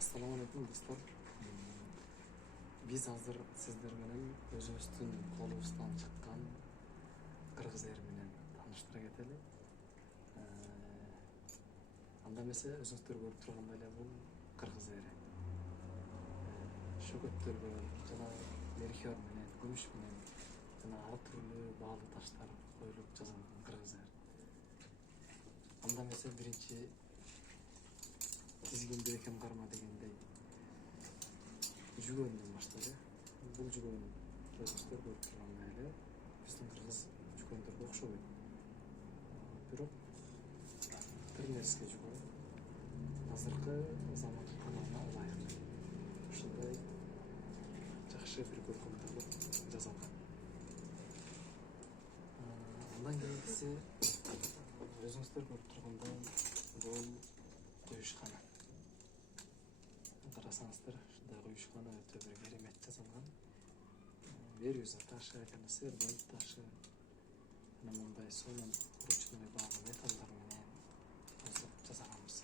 Assalamu alaikum dostlar. Biz hazır sizler menен özümüzdün kolubuzdan çıkkan Kırgız eri menен tanıştıra keteli. Анда эмесе өзүңүздөр көрүп тургандай эле бул Кыргыз ери. Шөгөттөргө жана мерхиор менен, күмүш менен жана ар түрлүү баалуу таштар коюлуп жасалган Кыргыз ери. Анда эмесе биринчи тизгинде кем карма дегендей жүгөнүнөн баштады. Бул жүгөн өзүңүздөр көрүп тургандай эле биздин кыргыз жүгөндөргө окшобойт. Бирок бир нерсеге жүгөн азыркы замандын талабына ылайык ушундай жакшы бир көркөм кылып жасалган. Андан кийинкиси өзүңүздөр көрүп тургандай бул куюшкана. Карасаңыздар, ушундай куюшкана өтө бир керемет жасалган. Берюза ташы жана свердловит ташы жана мындай сонун ручной баалуу металлдар менен жасаганбыз.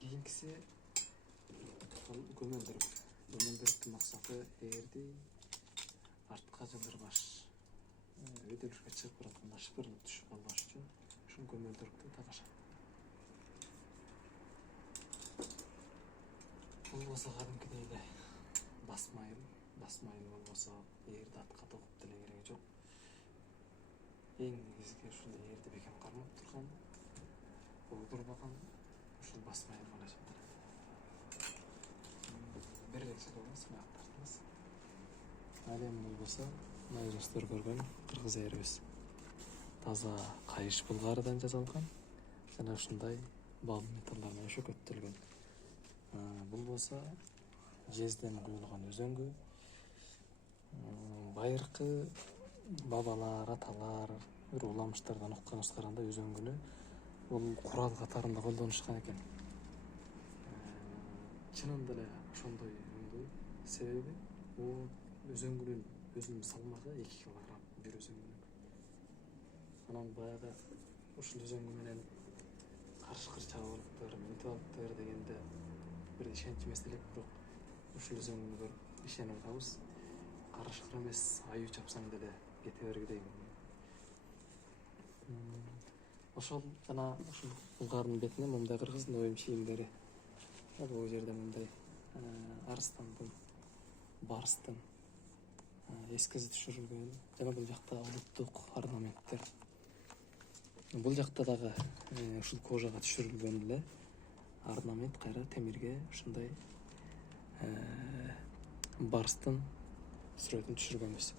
Кийинкиси көмөлдөрүк. Көмөлдөрүктүн максаты ээрди артка жылдырбаш, өйдөлүшкө чыгып баратканда шыпырылып түшүп калбаш үчүн ушул көмөлдөрүктү такашат. Бул болсо кадимкидей эле басмайыл болбосо ээрди атка токуп деле кереги жок. Эң негизги ушул ээрди бекем кармап турган, олдурбаган ушул басмайыл болуп эсептелет. Бир эле сыйлабыз, тартыңыз. Ал эми болбосо мына өзүңүздөр көргөн кыргыз эрибиз. Таза кайыш булгарыдан жасалган жана ушундай баалуу металлдар менен шөкөттөлгөн. Бул болсо жезден куюлган өзөңгү. Байыркы бабалар, аталар бир уламыштардан укканыбызга караганда өзөңгүнү бул курал катарында колдонушкан экен. Чынында эле ошондой оңдой. Себеби бул өзөңгүнүн өзүнүн салмагы 2 килограмм бир өзөңгүнүн. Анан баягы ушул өзөңгү менен карышкыр чабуулуктар, мынтип алыптыр дегенде бир ишенч эмес элек, бирок ушул өзөңгүнү көрүп ишенип атабыз. Карышкыр эмес, аюу чапсаң деле кете бергидей. Ошол жана ушул булгардын бетине мындай кыргыздын оюм чийимдери. Бул жерде мындай арыстандын, барстын эскизи түшүрүлгөн жана бул жакта улуттук орнаменттер. Бул жакта дагы ушул кожага түшүрүлгөн эле орнамент кайра темирге ушундай барстын сүрөтүн түшүргөнбүз.